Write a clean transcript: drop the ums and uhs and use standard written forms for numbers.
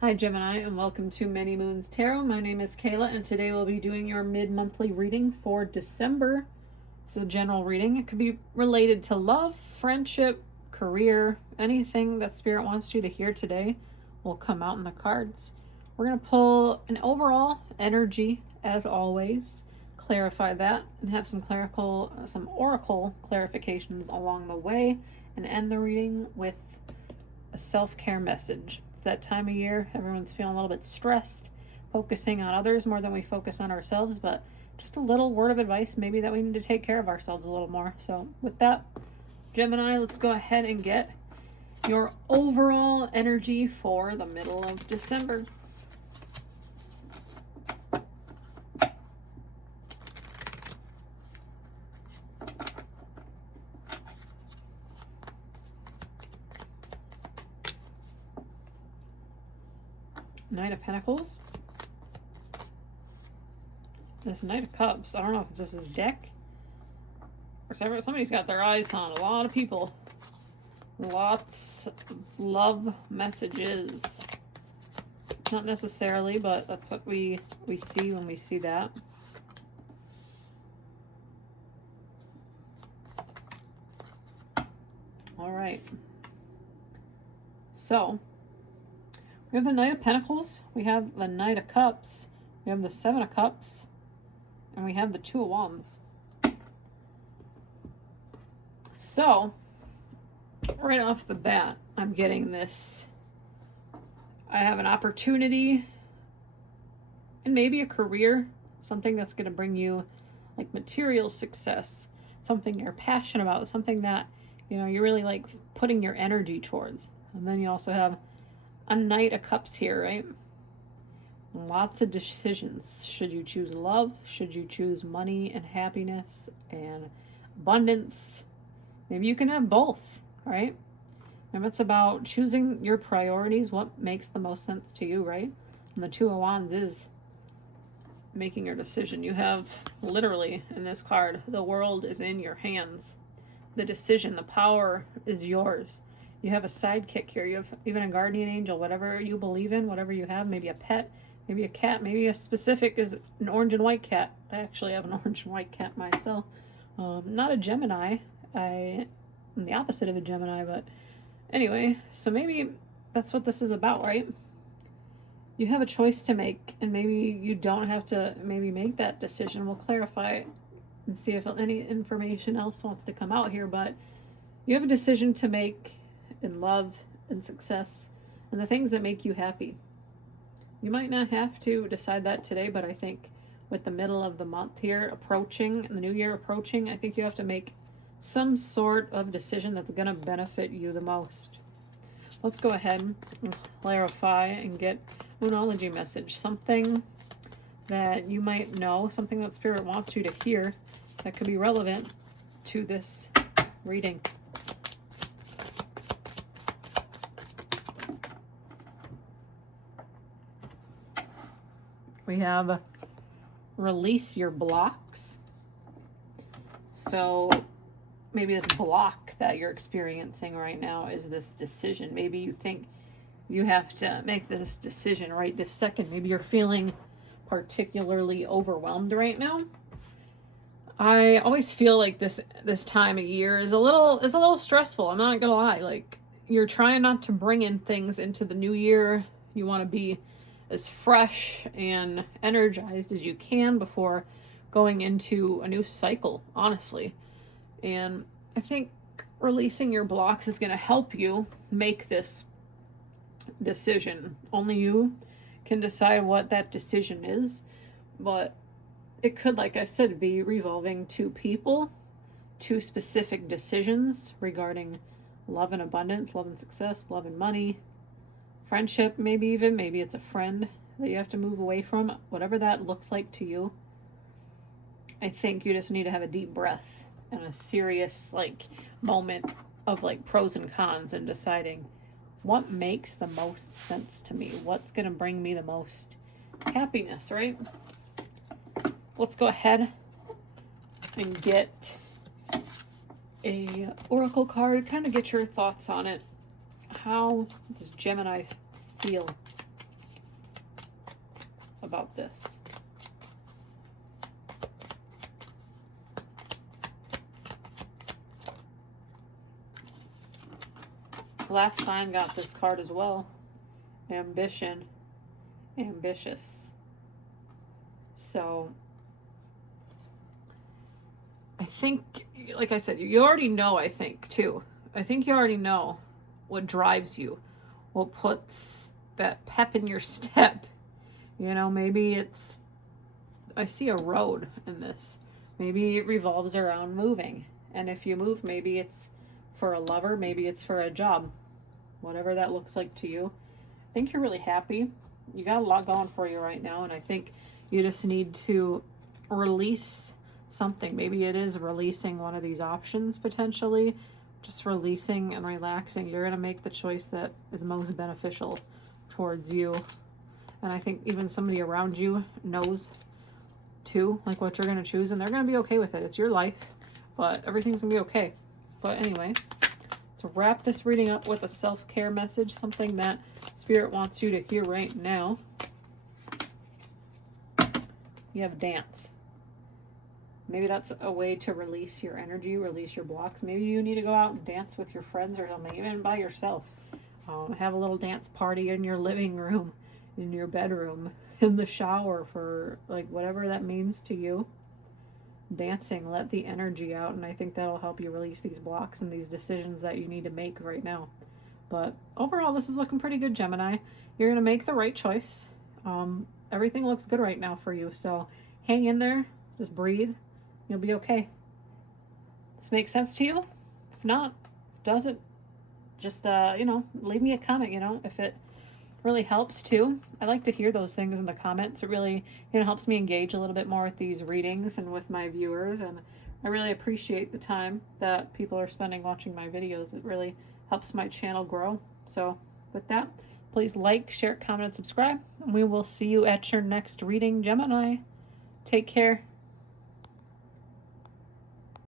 Hi Gemini, and welcome to Many Moons Tarot. My name is Kayla, and today we'll be doing your mid-monthly reading for December. It's a general reading. It could be related to love, friendship, career, anything that Spirit wants you to hear today will come out in the cards. We're going to pull an overall energy, as always, clarify that, and have some oracle clarifications along the way, and end the reading with a self-care message. It's that time of year, everyone's feeling a little bit stressed, focusing on others more than we focus on ourselves, but just a little word of advice maybe that we need to take care of ourselves a little more. So with that, Gemini, let's go ahead and get your overall energy for the middle of December. Knight of Pentacles. This Knight of Cups. I don't know if it's just his deck or somebody's got their eyes on a lot of people. Lots of love messages. Not necessarily, but that's what we see when we see that. All right. So, we have the Knight of Pentacles, we have the Knight of Cups, we have the Seven of Cups, and we have the Two of Wands. So, right off the bat, I'm getting this. I have an opportunity and maybe a career, something that's going to bring you like material success, something you're passionate about, something that, you're really like putting your energy towards. And then you also have a Knight of Cups here, right? Lots of decisions. Should you choose love? Should you choose money and happiness and abundance? Maybe you can have both, right? And it's about choosing your priorities, what makes the most sense to you, right? And the Two of Wands is making your decision. You have literally in this card, the world is in your hands. The decision, the power is yours. You have a sidekick here. You have even a guardian angel, whatever you believe in, whatever you have, maybe a pet, maybe a cat, maybe a specific is an orange and white cat. I actually have an orange and white cat myself. Not a Gemini. I'm the opposite of a Gemini, but anyway, so maybe that's what this is about, right? You have a choice to make, and maybe you don't have to maybe make that decision. We'll clarify and see if any information else wants to come out here, but you have a decision to make in love and success and the things that make you happy. You might not have to decide that today, but I think with the middle of the month here approaching and the new year approaching, I think you have to make some sort of decision that's going to benefit you the most. Let's go ahead and clarify and get an Moonology message, something that you might know, something that Spirit wants you to hear that could be relevant to this reading. We have release your blocks. So maybe this block that you're experiencing right now is this decision. Maybe you think you have to make this decision right this second. Maybe you're feeling particularly overwhelmed right now. I always feel like this time of year is a little stressful. I'm not gonna lie. Like, you're trying not to bring in things into the new year. You want to be as fresh and energized as you can before going into a new cycle, honestly. And I think releasing your blocks is going to help you make this decision. Only you can decide what that decision is, but it could, like I said, be revolving to people, to specific decisions regarding love and abundance, love and success, love and money, friendship, maybe it's a friend that you have to move away from, whatever that looks like to you. I think you just need to have a deep breath and a serious moment of pros and cons and deciding what makes the most sense to me, what's going to bring me the most happiness, right? Let's go ahead and get a oracle card, kind of get your thoughts on it. How does Gemini feel about this. Last sign got this card as well. Ambition, ambitious. So I think, like I said, you already know, I think, too. I think you already know what drives you, what puts that pep in your step. You know, maybe it's, I see a road in this. Maybe it revolves around moving. And if you move, maybe it's for a lover, maybe it's for a job. Whatever that looks like to you. I think you're really happy. You got a lot going for you right now, and I think you just need to release something. Maybe it is releasing one of these options potentially. Just releasing and relaxing. You're going to make the choice that is most beneficial towards you. And I think even somebody around you knows too, like what you're going to choose, and they're going to be okay with it. It's your life, but everything's going to be okay. But anyway, let's wrap this reading up with a self-care message, something that Spirit wants you to hear right now. You have dance. Maybe that's a way to release your energy, release your blocks. Maybe you need to go out and dance with your friends or something, even by yourself. Have a little dance party in your living room, in your bedroom, in the shower, for like whatever that means to you. Dancing, let the energy out, and I think that'll help you release these blocks and these decisions that you need to make right now. But overall, this is looking pretty good, Gemini. You're going to make the right choice. Everything looks good right now for you, so hang in there, just breathe. You'll be okay. This makes sense to you? If not, does it? Just, leave me a comment, if it really helps too. I like to hear those things in the comments. It really, helps me engage a little bit more with these readings and with my viewers. And I really appreciate the time that people are spending watching my videos. It really helps my channel grow. So with that, please like, share, comment, and subscribe. And we will see you at your next reading, Gemini. Take care.